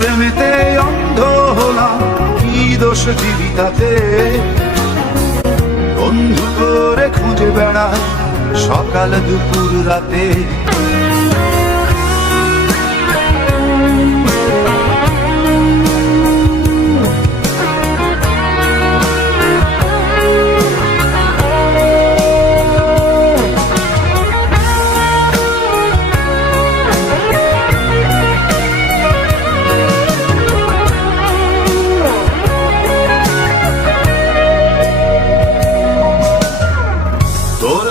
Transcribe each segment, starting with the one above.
প্রেমেতে অন্ধ হলাম কি দোষ জীবিতাতে? তাতে বন্ধু করে খুঁজে বেড়ায় সকাল দুপুর রাতে।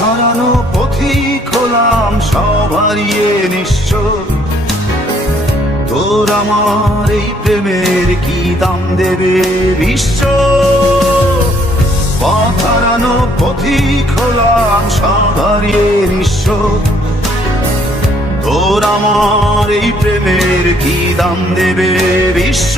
হারানো পথিক হলাম সব হারিয়ে নিশ্চয়। তোর আমার এই প্রেমের কি দাম দেবে বিশ্ব পথ হারানো পথিক হলাম নিঃস্ব তোর আমার এই প্রেমের কি দাম দেবে বিশ্ব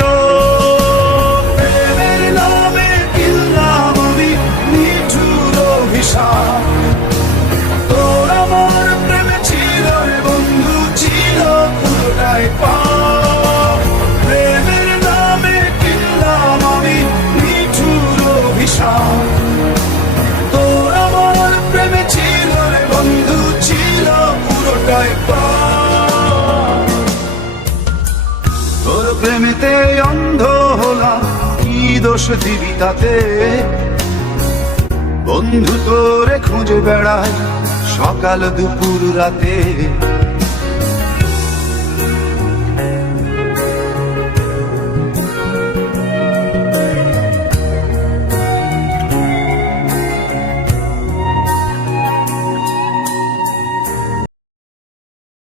অন্ধ হলাম কি দোষ দিবি তাতে? বন্ধু তোরে খুঁজে বেড়ায় সকাল দুপুর রাতে।